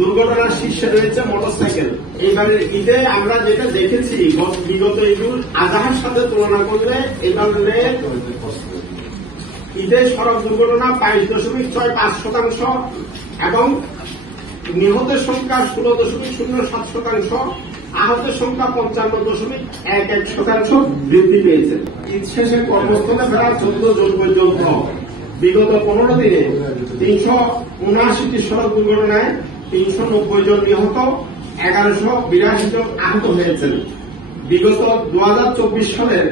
দুর্ঘটনার শীর্ষে রয়েছে মোটরসাইকেল। এইবারের ঈদে আমরা যেটা দেখেছি বিগত ঈদুল আজহার সাথে তুলনা করলে এবারে ঈদে সড়ক দুর্ঘটনা 22.65% এবং নিহতের সংখ্যা 16.07%, আহতের সংখ্যা 55.11% বৃদ্ধি পেয়েছে। ঈদ শেষে কর্মস্থলে ফেরা 14 জন পর্যন্ত বিগত 15 দিনে 379টি সড়ক দুর্ঘটনায় 390 জন নিহত, 1182 জন আহত হয়েছেন। বিগত 2024 সালের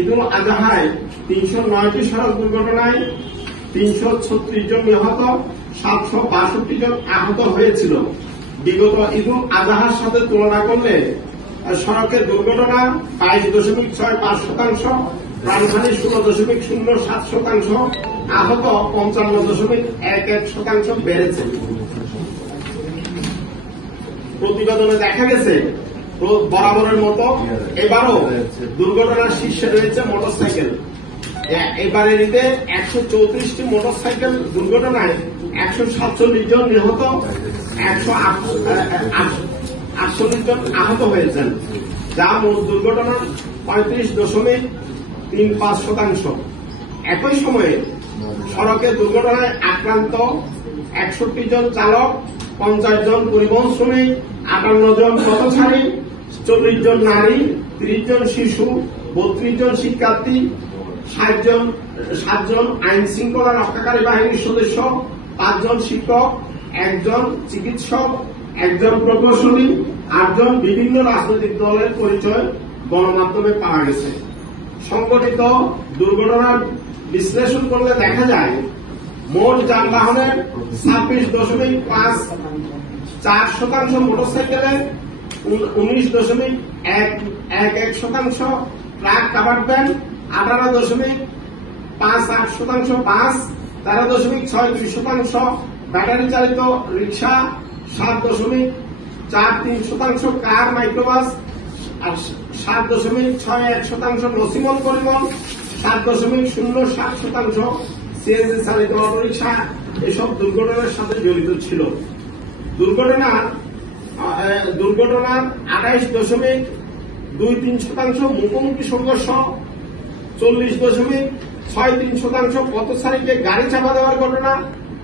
ঈদুল আজহায় 309টি সড়ক দুর্ঘটনায় 336 জন নিহত, 762 জন আহত হয়েছিল। বিগত ঈদুল আজহার সাথে তুলনা করলে সড়কের দুর্ঘটনা 22.65%, প্রাণহানি 16.07%, আহত 55.11% বেড়েছে। প্রতিবেদনে দেখা গেছে বরাবরের মতো এবারও দুর্ঘটনার শীর্ষে রয়েছে মোটরসাইকেল। এবারের ঈদে 134টি মোটরসাইকেল দুর্ঘটনায় 147 জন নিহত, 148 জন আহত হয়েছেন, যা মোট দুর্ঘটনার 35.35%। একই সময়ে সড়কে দুর্ঘটনায় আক্রান্ত 61 জন চালক, 50 জন পরিবহন শ্রমিক, 58 জন পথচারী, 40 জন নারী, 30 জন শিশু, 32 জন শিক্ষার্থী, 7 জন আইন শৃঙ্খলা রক্ষাকারী বাহিনীর সদস্য, 5 জন শিক্ষক, 1 জন চিকিৎসক, 1 জন প্রকৌশলী, 8 জন বিভিন্ন রাজনৈতিক দলের পরিচয় গণমাধ্যমে পাওয়া গেছে। সংঘটিত দুর্ঘটনার বিশ্লেষণ করলে দেখা যায় মোট যানবাহনের 26.54%, মোটরসাইকেলের 19.11%, ট্রাক কাভার ভ্যান 18.58%, বাস 13.62%, ব্যাটারি চালিত রিক্সা 7.43%, কার মাইক্রোবাস 7.61%, নসিমন পরিবহন 7.07%, সিএনজি চালিত অটোরিক্সা এসব দুর্ঘটনার সাথে জড়িত ছিল। দুর্ঘটনার 28.23%, মুখোমুখি সংঘর্ষ 40.63%, পথচারীকে গাড়ি চাপা দেওয়ার ঘটনা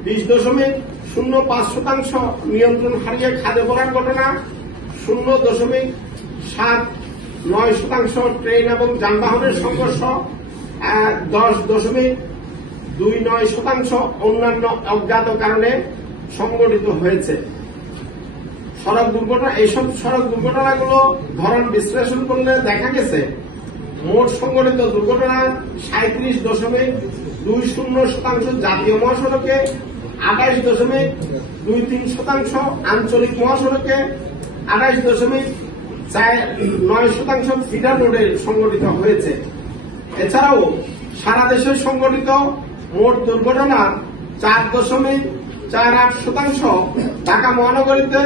20.05%, নিয়ন্ত্রণ হারিয়ে খাদে পড়ার ঘটনা 0.79%, ট্রেন এবং যানবাহনের সংঘর্ষ 10.29%, অন্যান্য অজ্ঞাত কারণে সংঘটিত হয়েছে। এইসব সড়ক দুর্ঘটনাগুলো ধরন বিশ্লেষণ করলে দেখা গেছে মোট সংঘটিত দুর্ঘটনা 37.20% জাতীয় মহাসড়কে, 28.23% আঞ্চলিক মহাসড়কে, 28.49% ফিডার রোডে সংঘটিত হয়েছে। এছাড়াও সারা দেশে সংঘটিত মোট দুর্ঘটনা 4.48%, ঢাকা মহানগরীতে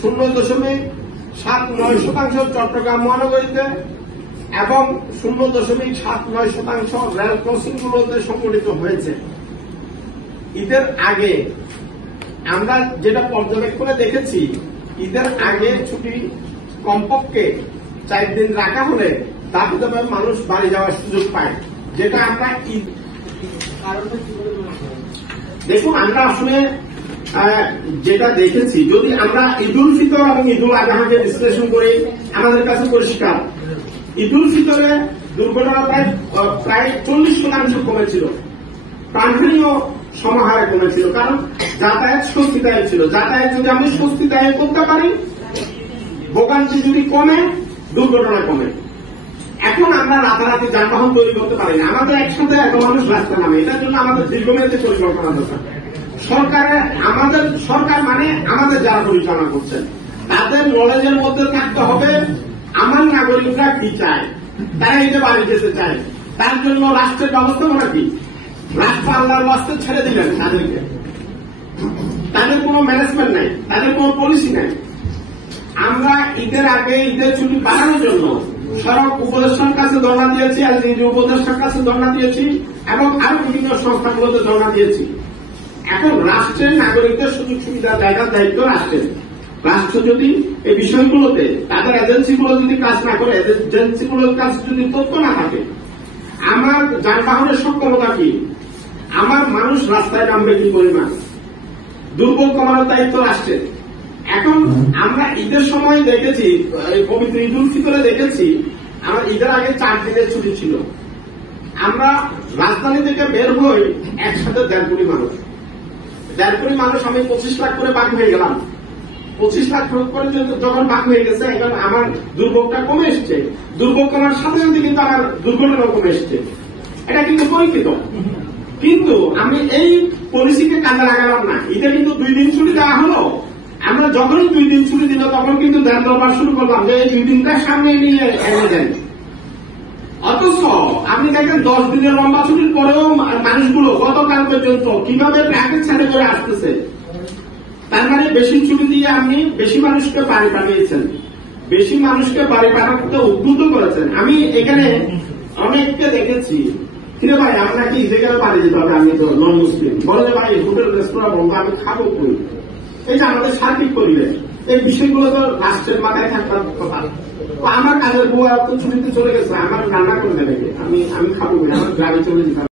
0.79%, চট্টগ্রাম মহানগরীতে এবং 0.79% রেল ক্রসিংগুলোতে সংঘটিত হয়েছে। ঈদের আগে আমরা যেটা পর্যবেক্ষণে দেখেছি, ঈদের আগে ছুটি কমপক্ষে 4 দিন রাখা হলে দাবিদাবে মানুষ বাড়ি যাওয়ার সুযোগ পায়, যেটা আমরা দেখুন আমরা আসলে যেটা দেখেছি, যদি আমরা ঈদুল ফিতর এবং ঈদুল আজহাকে বিশ্লেষণ করি আমাদের কাছে পরিষ্কার ঈদুল ফিতরে দুর্ঘটনা প্রায় 40% কমেছিল, প্রাণহানিও সমাহারে কমেছিল, কারণ যাতায়াত স্বস্তিদায়ক ছিল। যাতায়াত যদি আমি স্বস্তিদায়ক করতে পারি, ভোগান্তি যদি কমে, দুর্ঘটনা কমে। এখন আমরা রাতারাতি যানবাহন তৈরি করতে পারি না, আমাদের একসাথে এত মানুষ রাস্তা নামে, এটার জন্য আমাদের দীর্ঘমেয়াদী পরিকল্পনা দরকার। সরকার মানে আমাদের যারা পরিচালনা করছেন তাদের নলেজের মধ্যে থাকতে হবে আমার নাগরিকরা কি চায়, তারা এটা বাড়ি যেতে চায়, তার জন্য রাষ্ট্রের ব্যবস্থাপনা কি, রাষ্ট্র আল্লাহর রাস্তা ছেড়ে দিলেন তাদেরকে, তাদের কোনো ম্যানেজমেন্ট নাই, তাদের কোনো পলিসি নাই। আমরা ঈদের আগে ঈদের ছুটি বাড়ানোর জন্য সড়ক উপদেষ্টার কাছে ধর্ণা দিয়েছি, আইনজীবী উপদেষ্টার কাছে ধর্ণা দিয়েছি এবং আরো বিভিন্ন সংস্থাগুলোতে ধর্ণা দিয়েছি। এখন রাষ্ট্রের নাগরিকদের সুযোগ সুবিধা দেখার দায়িত্ব রাষ্ট্রের। রাষ্ট্র যদি এই বিষয়গুলোতে তাদের এজেন্সিগুলো যদি কাজ না করে, এজেন্সিগুলোর কাছে যদি তথ্য না থাকে, আমার যানবাহনের সক্ষমতা কি, আমার মানুষ রাস্তায় নামবে কি পরিমাণ, দুর্ভোগ কমানোর দায়িত্ব রাষ্ট্রের। এখন আমরা ঈদের সময় দেখেছি, পবিত্র ঈদ উল ফিতরে দেখেছি, আমার ঈদের আগে 4 দিনের ছুটি ছিল। আমরা রাজধানী থেকে বের হই একসাথে 1.5 কোটি মানুষ। 1.5 কোটি মানুষ, আমি 25 লাখ করে বাকি হয়ে গেলাম। 25 লাখ করে যখন বাকি হয়ে গেছে, এখন আমার দুর্ভোগটা কমে এসছে। দুর্ভোগ কমার সাথে সাথে কিন্তু আমার দুর্ঘটনাও কমে এসছে। এটা কিন্তু পরীক্ষিত। কিন্তু আমি এই পলিসিকে কাজে লাগালাম না। ঈদে কিন্তু 2 দিন ছুটি দেওয়া হলো। আমরা যখনই 2 দিন ছুটি দিল তখন কিন্তু দেন দরবার শুরু করলাম যে এই 2 দিনটা সামনে নিয়ে এনে দেন। অথচ আপনি দেখেন 10 দিনের লম্বা ছুটির পরেও মানুষগুলো গতকাল পর্যন্ত কিভাবে ট্রাফিক ছাড়ে করে আসতেছে। তার মানে বেশি ছুটি দিয়ে আপনি বেশি মানুষকে বাড়ি পাঠিয়েছেন, বেশি মানুষকে বাড়ি পাঠাতে উদ্বুদ্ধ করেছেন। আমি এখানে অনেককে দেখেছি, কিরে ভাই আমরা কি ঈদে গেলে বাড়ি যেতে হবে, আমি তো নন মুসলিম, বলে যে ভাই হোটেল রেস্তোরাঁ বন্ধ, আমি খাবো কই। এই যে আমাদের সার্বিক পরিবেশ, এই বিষয়গুলো তো রাষ্ট্রের মাথায় থাকবার কথা। আমার কাজের বউ তো ছুটিতে চলে গেছে, আমার রান্না করে দেবে, আমি খাবো, আমার গ্রামে চলে যেতে